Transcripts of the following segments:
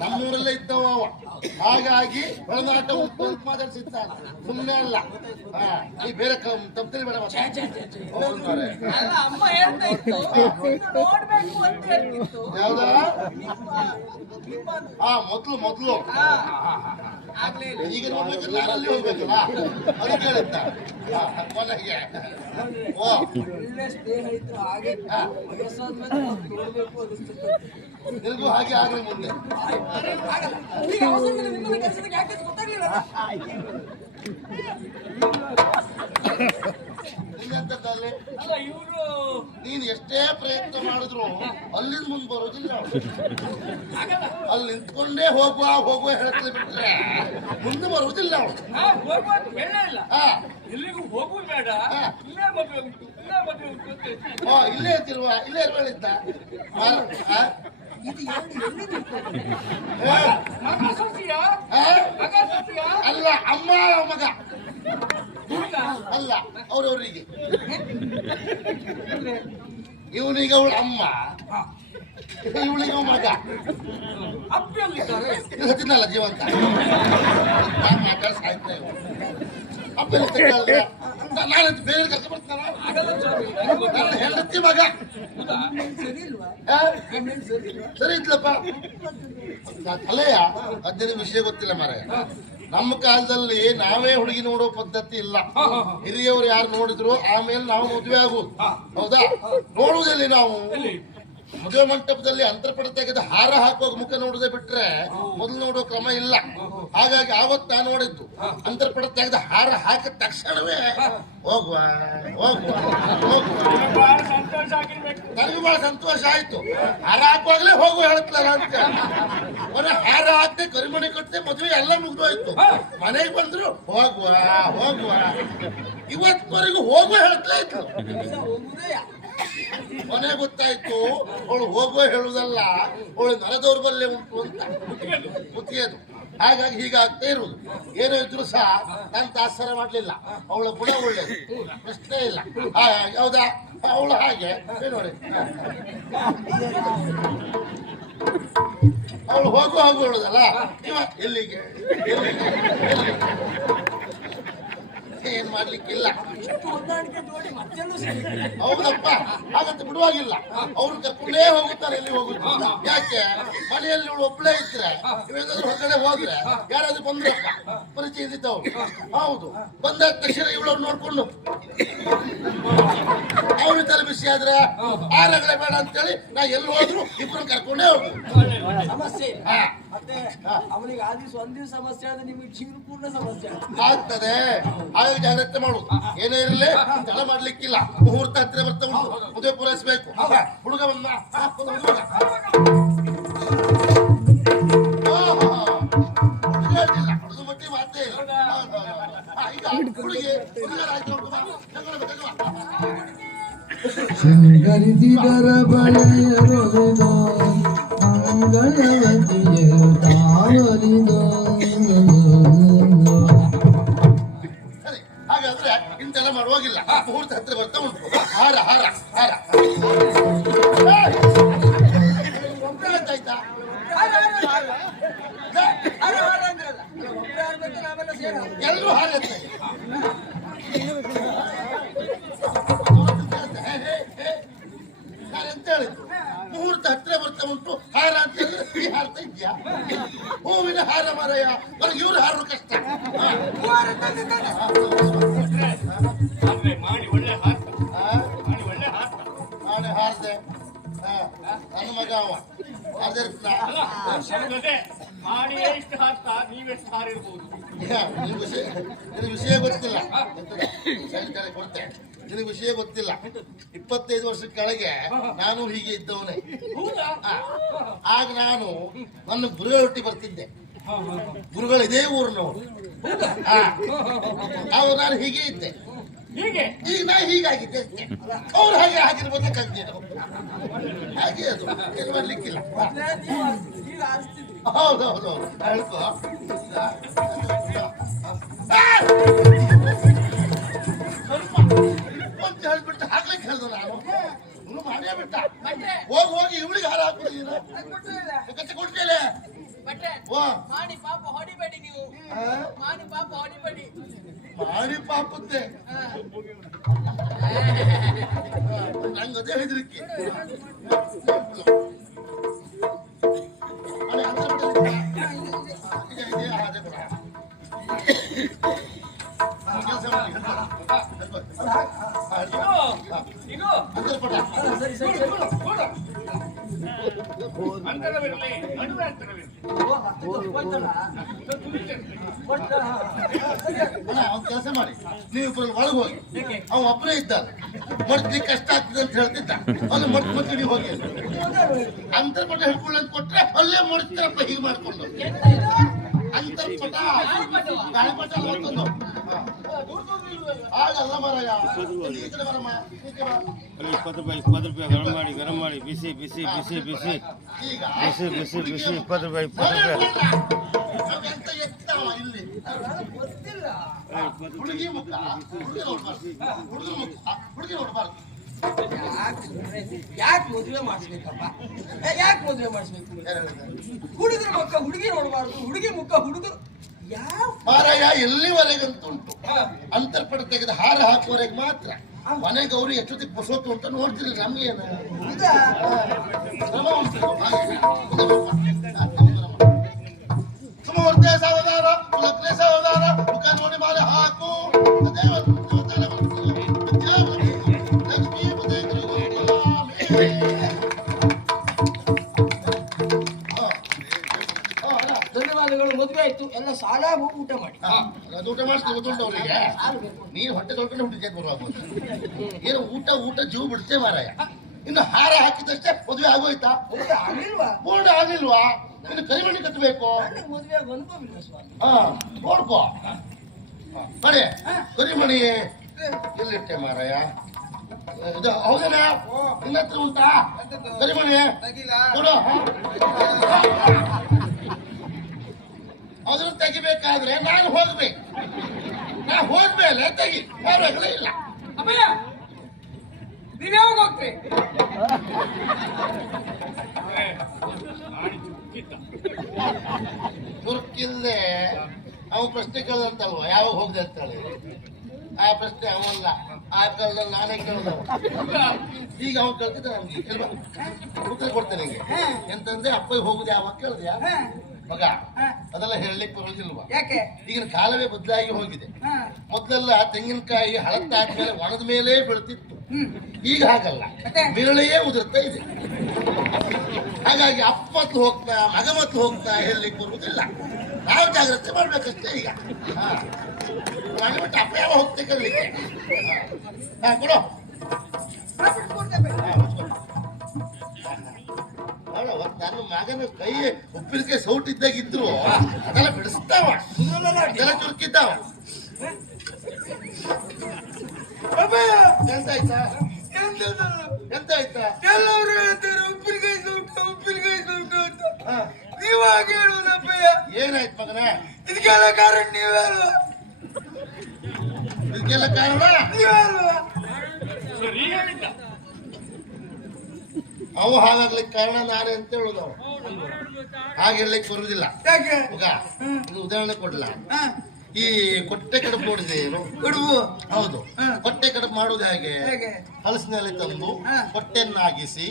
ನಮ್ಮೂರಲ್ಲೇ ಇದ್ದವ ಹಾಗಾಗಿ ಒಳನಾಟ ಉಪ್ಪು ಮಾತಾಡ್ಸಿದ್ದಾನೆ. ಸುಮ್ಮನೆ ಅಲ್ಲ. ಈ ಬೇರೆ ತಪ್ಪಲಿ ಬೇಡ ಯಾವ್ದ. ಹಾ ಮೊದ್ಲು ಮೊದ್ಲು. ಈಗ ನೋಡ್ಬೇಕು ನಾನು ಅಲ್ಲಿ ಹೋಗ್ಬೇಕಲ್ಲ? ಅದು ಕೇಳುತ್ತ. ಓ ಒಳ್ಳೆ ಸ್ನೇಹ ಇದ್ರು ಹಾಗೆ ಹಾ. ವಯಸ್ಸಾದ್ಮೇಲೆ ಮತ್ತೆ ನೋಡ್ಬೇಕು ಅನಿಸ್ತದೆ ನಿನಗೂ ಹಾಗೆ ಆಗ್ಲಿ ಮುಂದೆ. ನೀನ್ ಎಷ್ಟೇ ಪ್ರಯತ್ನ ಮಾಡಿದ್ರು ಅಲ್ಲಿಂದ ಮುಂದೆ ಬರೋದಿಲ್ಲ. ಅಲ್ಲಿ ನಿಂತ್ಕೊಂಡೇ ಹೋಗುವ ಹೋಗುವ ಹೇಳ್ತಾ ಬಿಟ್ರೆ ಮುಂದೆ ಬರುವುದಿಲ್ಲ ಅವಳು. ಇರ್ತಿರುವ ಬೇಡ ಇಲ್ಲ. ಹಾ. ಎಲ್ಲಿಗೂ ಹೋಗುದು ಬೇಡ. ಹಾ. ಇಲ್ಲೇ ಮದುವೆ ಅಲ್ಲ ಅಮ್ಮ ಮಗ. ಅಲ್ಲ ಅವ್ರವ್ರಿಗೆ. ಇವನಿಗೆ ಅವಳ ಅಮ್ಮ. ಇವಳಿಗೆ ಮಗ. ಅಪ್ಪಿಯಲ್ಲಿದ್ದಾರೆ ಜೀವಂತ? ಸತ್ತಿನಲ್ಲ ಜೀವಂತ ನಾನು ಬೇರೆ. ನನ್ನ ಹೆಂಡತಿ ಮಗ. ಸರಿ ಕಲೆಯ ಇದ್ಲಪ್ಪ ಅಲೆಯ ಅದೇನು ವಿಷಯ ಗೊತ್ತಿಲ್ಲ ಮಾರಾಯ. ನಮ್ಮ ಕಾಲದಲ್ಲಿ ನಾವೇ ಹುಡುಗಿ ನೋಡೋ ಪದ್ಧತಿ ಇಲ್ಲ. ಹಿರಿಯವರು ಯಾರು ನೋಡಿದ್ರು ಆಮೇಲೆ ನಾವು ಮದುವೆ ಆಗುದು. ಹೌದಾ? ನೋಡುವುದಿಲ್ಲ ನಾವು? ಮದುವೆ ಮಂಟಪದಲ್ಲಿ ಅಂತರ್ಪಡ ತೆಗೆದು ಹಾರ ಹಾಕುವಾಗ ಮುಖ ನೋಡದೆ ಬಿಟ್ರೆ ಮೊದಲು ನೋಡೋ ಕ್ರಮ ಇಲ್ಲ. ಹಾಗಾಗಿ ಆವತ್ತು ನಾನು ನೋಡಿದ್ದು ಅಂತರ್ಪಡ ತೆಗೆದು ಹಾರ ಹಾಕಿದ ತಕ್ಷಣವೇ ಹೋಗುವ ನನಗೂ ಬಹಳ ಸಂತೋಷ ಆಯ್ತು. ಹಾರ ಹಾಕುವಾಗಲೇ ಹೋಗುವ ಹೇಳ್ತಲ್ಲ ಅಂತ. ಅವನ ಹಾರ ಹಾಕಿ ಕರಿಮಣಿ ಕಟ್ಟೆ, ಮದುವೆ ಎಲ್ಲ ಮುಗಿದು ಹೋಯ್ತು ಮನೆಗೆ ಬಂದ್ರು ಹೋಗುವ ಹೋಗುವ. ಇವತ್ವರೆಗೂ ಹೋಗುವ ಹೇಳ್ತಾ ಇತ್ತು ಮನೆ ಗೊತ್ತಾಯ್ತು. ಅವಳು ಹೋಗುವ ಹೇಳುದಲ್ಲ. ಅವಳು ನರದೌರ್ಬಲ್ಯ ಉಂಟು ಅಂತ ಮುತ್ತಿಗೆದು ಹಾಗಾಗಿ ಹೀಗಾಗ್ತಾ ಇರುವುದು. ಏನೋ ಇದ್ರು ಸಹ ನಾನು ತಾತ್ಸರ ಮಾಡ್ಲಿಲ್ಲ. ಅವಳ ಗುಣ ಒಳ್ಳೇದು. ಪ್ರಶ್ನೆ ಇಲ್ಲ. ಹೌದಾ? ಅವಳು ಹಾಗೆ. ನೋಡಿ. ಅವಳು ಹೋಗು ಹೋಗು ಹೇಳುದಲ್ಲ. ಇವ ಎಲ್ಲಿಗೆ? ಎಲ್ಲಿಗೆ? ಎಲ್ಲಿಗೆ? ಏನ್ ಮಾಡ್ಲಿಕ್ಕಿಲ್ಲ. ಹೌದಪ್ಪ ಹಾಗಂತ ಬಿಡುವಾಗಿಲ್ಲ. ಅವ್ರು ಕರ್ಕೊಂಡೇ ಹೋಗುತ್ತಾರೆ ಎಲ್ಲಿ ಹೋಗುದು ಯಾಕೆ? ಮನೆಯಲ್ಲಿ ಇವಳು ಒಬ್ಬಳೇ ಇದ್ರೆ ಇವೇನಾದ್ರೂ ಹೊರಗಡೆ ಹೋದ್ರೆ ಯಾರಾದ್ರೂ ಬಂದ್ರೆ ಪರಿಚಯ ಇದ್ದಿದ್ದವ್ರು ಹೌದು. ಬಂದ ತಕ್ಷಣ ಇವಳವ್ರು ನೋಡ್ಕೊಂಡು. ಅವ್ರ ತಲೆ ಬಿಸಿ ಆದ್ರೆ ಆರಗಳೇ ಬೇಡ ಅಂತೇಳಿ ನಾ ಎಲ್ಲಿ ಹೋದ್ರು ಇಬ್ರು ಕರ್ಕೊಂಡೇ ಹೋಗ್ತೀನಿ ಸಮಸ್ಯೆ ಮತ್ತೆ ಅವನಿಗೆ ಆ ದಿವಸ ಒಂದ್ ದಿವಸ ಸಮಸ್ಯೆ ಆದ್ರೆ ನಿಮಗೆ ಜೀವನಪೂರ್ಣ ಸಮಸ್ಯೆ ಆಗ್ತದೆ ಹಾಗಾಗಿ ಜಾಗ್ರತೆ ಮಾಡು ಏನೇ ಇರಲಿ ತಡ ಮಾಡ್ಲಿಕ್ಕಿಲ್ಲ ಮುಹೂರ್ತ ಹತ್ತಿರ ಬರ್ತಾ ಉಂಟು ಮದುವೆ ಪೂರೈಸಬೇಕು ಹುಡುಗ ಬಂದ ಹುಡುಗ. ಎಲ್ಲರೂ. ನಾನೆಂತ ಹೇಳಿದ್ದು ಮುಹೂರ್ತ ಹತ್ತಿರ ಬರ್ತಾ ಉಂಟು. ಹಾರ ಅಂತ ಹೇಳಿದ್ರೆ ಈ ಹಾರ್ತಾ ಇದ್ಯಾ ಹೂವಿನ ಹಾರ ಮರಯ. ನನಗೆ ಇವ್ರು ಹಾರು ಕಷ್ಟ. ಮಾಡಿ. ನನ್ನ ಮಗ ಅವ. ಅದೇ ನಿನಗೆ ವಿಷಯ ನಿನಗೆ ವಿಷಯ ಗೊತ್ತಿಲ್ಲ. ಕೊಡ್ತೆ. ನಿನಗೆ ವಿಷಯ ಗೊತ್ತಿಲ್ಲ. ಇಪ್ಪತ್ತೈದು ವರ್ಷದ ಕೆಳಗೆ ನಾನು ಹೀಗೆ ಇದ್ದವನೇ. ಆಗ ನಾನು ನನ್ನ ಗುರುಗಳೊಟ್ಟಿ ಬರ್ತಿದ್ದೆ. ಗುರುಗಳು ಇದೇ ಊರಿನವರು ಆ, ನಾನು ಹೀಗೆ ಇದ್ದೆ. ಹೀಗೆ? ಈಗ ನಾ ಹೀಗಾಗಿದ್ದೆ ಅಷ್ಟೇ. ಅವ್ರು ಹಾಗೆ ಆಗಿರ್ಬೇಕಾಗ್ತೇನೆ ಹಾಗೆ ಅದು. ಏನು ಮಾಡ್ಲಿಕ್ಕಿಲ್ಲ ಹೌದೌದು ಅಂತ ಹೇಳ್ಬಿಟ್ಟು ಹಾಕ್ಲಿಕ್ಕೆ ಹೇಳ್ದು ನಾನು. ಶುರು ಮಾಡೇ ಬಿಟ್ಟ. ಹೋಗಿ ಹೋಗಿ ಇವಳಿಗೆ ಹಾರ ಹಾಕ್ಬಿಟ್ಟಿದ್ದೀರ? ಕೊಡ್ತೇನೆ. ಓ ಮಾಡಿ ಪಾಪ ಹೊಡಿಬೇಡಿ ನೀವು? ಮಾಡಿ ಪಾಪ ಹೊಡಿಬೇಡಿ. ಮಾಡಿ ಪಾಪದ್ದೆ ಹಾ. ನಂಗೆ ಅದೇ ಹೆದರಿಕೆ ಅದೇ ಅಂತ ಬಿಟ್ಟಿದ್ದೀರಾ? ಇದೆ, ಇದೆ, ಆ, ಅದೇ ಕೊಡ. ಆ, ಕೆಲ್ಸ ಮಾಡಿ, ಹಿಡ್ಕೊ. ಆ, ಹಿಡ್ಕೊ. ಆ, ಹಿಡ್ಕೊ. ಆ, ಇದು ಅಂತರ ಕೊಡ. ಅಂತರವಿರಲಿ ನಡುವೆ ಅಂತರವಿರಲಿ ಅಲ್ಲ, ಕೆಲಸ ಮಾಡಿ. ನೀವು ಒಳಗೆ ಹೋಗಿ. ಅವ ಒಬ್ಬರೇ ಇದ್ದ ಮಡ್ತಿ ಕಷ್ಟ ಆಗ್ತದೆ ಅಂತ ಹೇಳ್ತಿದ್ದ. ಅಲ್ಲಿ ಮಡ್ತಿ ಮಡ್ತಿ ಹೋಗಿ ಅಂತರ್ಪಟ ಹಿಡ್ಕೊಳ್ಳಿ ಅಂತ ಕೊಟ್ರೆ ಅಲ್ಲೇ ಮಡ್ತಾರಪ್ಪ ಹೀಗೆ ಮಾಡ್ಕೊಂಡು. ಅಂತರ್ಪಟ ಗಾಳಿಪಟ ಹೋಗ್ತಂದು ಆಗಲ್ಲ ಮರಯ್ಯ ಈ ಕಡೆ ಬರಮ್ಮ ಈ ಕಡೆ ಬಾ. ಅಲ್ಲಿ ಇಪ್ಪತ್ತು ರೂಪಾಯಿ ಇಪ್ಪತ್ತು ರೂಪಾಯಿ ಗರಂ ಮಾಡಿ ಗರಂ ಮಾಡಿ ಬಿಸಿ ಬಿಸಿ ಬಿಸಿ ಬಿಸಿ. ಈಗ ಬಿಸಿ ಬಿಸಿ ಬಿಸಿ ಇಪ್ಪತ್ತು ರೂಪಾಯಿ ಇಪ್ಪತ್ತು ರೂಪಾಯಿ. ಅವೆಂತ ಎತ್ತವ ಇಲ್ಲಿ? ಹುಡುಗಿ ಮುಖ ಹುಡುಗಿ ನೋಡ್ಬಾರ್ದು. ಹುಡುಗಿ ಮುಖ ಹುಡುಗಿ ನೋಡ್ಬಾರ್ದು. ಯಾಕೆ ಮದುವೆ ಮಾಡಿಸ್ಬೇಕಪ್ಪ? ಯಾಕೆ ಮದುವೆ ಮಾಡಿಸ್ಬೇಕು? ಹುಡುಗರ ಮುಖ ಹುಡುಗಿ ನೋಡಬಾರ್ದು ಹುಡುಗಿ ಮುಖ ಹುಡುಗರು. ಯಾವ ಮಾರಾಯ ಎಲ್ಲಿವರೆಗಂತ ಉಂಟು ಅಂತರ್ಪಟ ತೆಗೆದು ಹಾರ ಹಾಕುವವರೆಗೆ ಮಾತ್ರ. ಮನೆಗೆ ಗೌರಿ ಎಷ್ಟೊತ್ತಿಗೆ ಬಸೋತು ಅಂತ ನೋಡ್ತೀರಿ ಸುಮೂರ್ತೆ ಸಹೋದರ ಸಹೋದರ ಮುಖ ನೋಡಿ ಮಾಲೆ ಹಾಕು. ಧನ್ಯವಾದಗಳು ಮದುವೆ ಆಯ್ತು. ಎಲ್ಲ ಸಾಲ ಹೋಗಿ ಊಟ ಮಾಡಿ. ಊಟ ಮಾಡಿಸ್ತೀವಿ ಗೊತ್ತುಂಟು ಅವರಿಗೆ ನೀನು ಹೊಟ್ಟೆ ತೊಳ್ಕೊಂಡು ಹುಟ್ಟಿದ್ದೆ ಬರುವಾಗ ಏನು ಊಟ ಊಟ ಜೀವ ಬಿಡ್ತೇ ಮಾರಾಯ. ಇನ್ನು ಹಾರ ಹಾಕಿದಷ್ಟೇ ಮದುವೆ ಆಗೋಯ್ತಾ? ಪೂರ್ಣ ಆಗಿಲ್ವಾ ಇನ್ನು ಕರಿಮಣಿ ಕಟ್ಟಬೇಕು ಹಾ ನೋಡ್ಕೋ. ಬರೀ ಕರಿಮಣಿ. ಎಲ್ಲಿಟ್ಟೆ ಮಾರಾಯ? ಇದು ಹೌದೇನಾ? ನಿನ್ನ ಹತ್ರ ಉಂಟಾ ಕರಿಮಣಿ. ಕೊಡು ಅದನ್ನು ತೆಗಿಬೇಕಾದ್ರೆ ನಾನು ಹೋಗ್ಬೇಕು. ನಾ ಹೋದ್ಮೇಲೆ ತೆಗಿ ಹೋಗ್ಬೇಕಲ್ಲ ಇಲ್ಲ ಅಪ್ಪಯ್ಯ ನೀವ್ ಯಾವಾಗ ಹೋಗ್ತೀರಿ ಆಡಿ ಗುರುಕಿಲ್ದೆ ಅವ ಪ್ರಶ್ನೆ ಕೇಳಂತಲ್ವ ಯಾವಾಗ ಹೋಗ್ದೆ ಅಂತೇಳಿ. ಆ ಪ್ರಶ್ನೆ ಅವಲ್ಲ ಆ ಕಾಲದಲ್ಲಿ ನಾನೇ ಕೇಳ್ದವ ಈಗ ಅವ್ ಕೇಳ್ತಿದ್ದ ನಮ್ಗೆ ಉತ್ತರ ಕೊಡ್ತೇನೆ ಎಂತಂದ್ರೆ ಅಪ್ಪ ಹೋಗುದು ಯಾವಾಗ ಕೇಳ್ದ್ಯಾ? ಮಗ ಅದೆಲ್ಲ ಹೇಳಲಿಕ್ಕೆ ಬರೋದಿಲ್ವಾ? ಯಾಕೆ? ಈಗಿನ ಕಾಲವೇ ಬದಲಾಗಿ ಹೋಗಿದೆ. ಮೊದಲೆಲ್ಲ ತೆಂಗಿನಕಾಯಿ ಹಳತ್ತಾದ್ಮೇಲೆ ಒಣದ ಮೇಲೆ ಬೀಳ್ತಿತ್ತು. ಈಗ ಹಾಗಲ್ಲ? ಬಿರಳೆಯೇ ಉದುರ್ತಾ ಇದೆ. ಹಾಗಾಗಿ ಅಪ್ಪ ಮತ್ತು ಹೋಗ್ತಾ ಮಗ ಮತ್ತು ಹೋಗ್ತಾ ಹೇಳಲಿಕ್ಕೆ ಬರುವುದಿಲ್ಲ. ನಾವು ಜಾಗ್ರತೆ ಮಾಡ್ಬೇಕಷ್ಟೇ ಈಗ. ಅಪ್ಪ ಯಾವ ಹೋಗ್ತೇಕಲ್ಲಿ ಹಾ ಕೊಡು. ಮಗನ ಕೈ ಉಪ್ಪಿನಕಾಯಿ ಸೌಟ್ ಇದ್ದಾಗ ಇದ್ರು ಅದೆಲ್ಲ ಬಿಡಿಸ್ತಾವ ಅದೆಲ್ಲ ಚುರುಕಿದ್ದಾವ. ಎಂತ ಆಯ್ತಾ ಎಂತ ಆಯ್ತಾ ಎಲ್ಲರೂ ಹೇಳ್ತಾರೆ ಉಪ್ಪಿನಕಾಯಿ ಸೌಟ ಉಪ್ಪಿನಕಾಯಿ ಸೌಟ ಅಂತ. ಹಾ. ನೀವು ಹಾಗೆ ಹೇಳುವುದಪ್ಪಯ್ಯ ಏನಾಯ್ತು ಮಗನ? ಇದಕ್ಕೆಲ್ಲ ಕಾರಣ ನೀವೇ ಅಲ್ವಾ ಇದಕ್ಕೆಲ್ಲ ಕಾರಣ? ನೀವೇ ಅಲ್ವಾ ಸರಿ ಹೇಳಿದ್ದ. ಅವು ಹಾಳಾಗ್ಲಿಕ್ಕೆ ಕಾರಣ ನಾರೆ ಅಂತ ಹೇಳುದು ಅವ. ಹಾಗೆ ಹೇಳಲಿಕ್ಕೆ ಬರುವುದಿಲ್ಲ ಉದಾಹರಣೆ ಕೊಡ್ಲ? ಈ ಕೊಟ್ಟೆ ಕಡುಬು ನೋಡಿದೆ ಏನು? ಕಡುಬು? ಹೌದು. ಕೊಟ್ಟೆ ಕಡುಬು ಮಾಡುವುದು ಹೇಗೆ? ಹಲಸಿನಲ್ಲಿ ತಂದು. ಕೊಟ್ಟೆಯನ್ನಾಗಿಸಿ.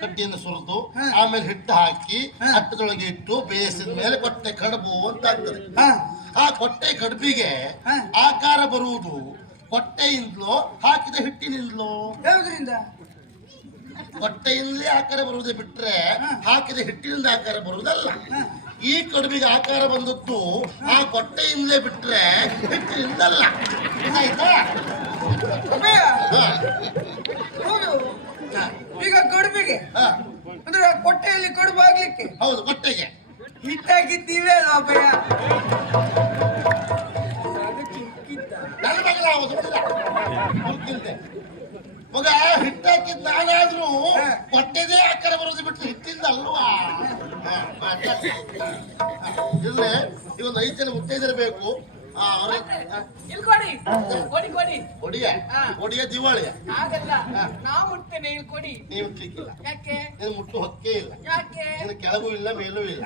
ಕಟ್ಟಿಯನ್ನು ಸುರಿದು ಆಮೇಲೆ ಹಿಟ್ಟು ಹಾಕಿ. ಹಟ್ಟದೊಳಗೆ ಇಟ್ಟು ಬೇಯಿಸಿದ ಮೇಲೆ ಕೊಟ್ಟೆ ಕಡುಬು ಅಂತ ಆಗ್ತದೆ. ಆ ಕೊಟ್ಟೆ ಕಡುಬಿಗೆ. ಆಕಾರ ಬರುವುದು ಕೊಟ್ಟೆಯಿಂದಲೋ ಹಾಕಿದ ಹಿಟ್ಟಿನಿಂದಲೋ. ಹೊಟ್ಟೆಯಿಂದಲೇ ಆಕಾರ ಬರುವುದೇ ಬಿಟ್ರೆ. ಹಾಕಿದ ಹಿಟ್ಟಿನಿಂದ ಆಕಾರ ಬರುವುದಲ್ಲ. ಈ ಕಡುಬಿಗೆ ಆಕಾರ ಬಂದದ್ದು ಆ ಬಟ್ಟೆಯಿಂದಲೇ ಬಿಟ್ರೆ ಹಿಟ್ಟಿನಿಂದಲ್ಲ. ಆಯ್ತಾ. ಈಗ ಕಡುಬಿಗೆ. ಅಂದ್ರೆ ಕೊಟ್ಟೆಯಲ್ಲಿ ಕಡುಬು ಆಗ್ಲಿಕ್ಕೆ. ಹೌದು ಬಟ್ಟೆಗೆ. ಹಿಟ್ಟಾಗಿದ್ದೀವಿ ಅಲ್ವಾ ಅಪ್ಪಯ್ಯ ನನ್ನ ಮಗಳ ಹೌದು. ಮಗ ಹಿಟ್ಟಾಕಿದ್ ನಾನಾದ್ರೂ. ಹೊಟ್ಟೆದೇ ಆಕಾರ ಬರೋದು ಬಿಟ್ಟು ಹಿಟ್ಟಿಂದ ಅಲ್ವಾ? ಇಲ್ಲೇ ಇವೊಂದು ಐದು ಜನ ಮುತ್ತೈದರ ಬೇಕು. ಆ, ಅವ್ರ- ಆ, ಕೊಡಿ. ಕೊಡಿ ಕೊಡಿ. ಒಡಿಯ. ಒಡಿಯ ದಿವಾಳಿಯ? ಹಾಗಲ್ಲ. ನಾ ಮುಟ್ತೇನೆ ಇಲ್ಲಿ ಕೊಡಿ. ನೀವು ಮುಟ್ಟು ಹೊಕ್ಕೇ ಇಲ್ಲ. ಕೆಳಗೂ ಇಲ್ಲ ಮೇಲೂ ಇಲ್ಲ!